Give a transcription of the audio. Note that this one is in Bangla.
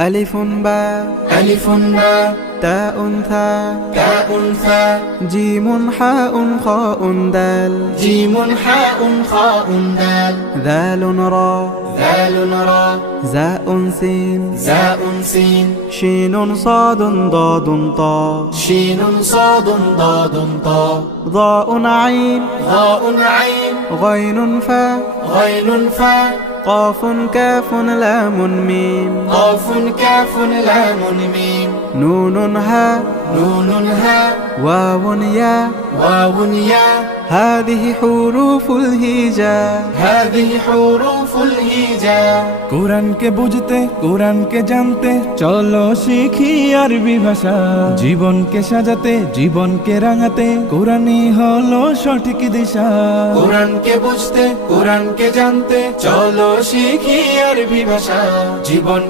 ألف باء ألف باء تاء ثاء تاء ثاء جيم حاء خاء دال جيم حاء خاء دال ذال راء ذال راء زاء سين زاء سين شين صاد ضاد طاء شين صاد ضاد طاء ضاء عين ضاء عين غين فاء غين فاء قاف كاف لام ميم قاف كاف لام ميم نون هاء نون هاء واو ياء واو ياء هذه حروف الهجاء هذه حروف الهجاء কোরআনকে বুঝতে কোরআনকে জানতে চলো শিখি আরবি ভাষা জীবনকে সাজাতে জীবনকে রাঙাতে কোরআনই হলো সঠিক দিশা কোরআনকে বুঝতে কোরআনকে জানতে চলো শিখি আরবি ভাষা জীবন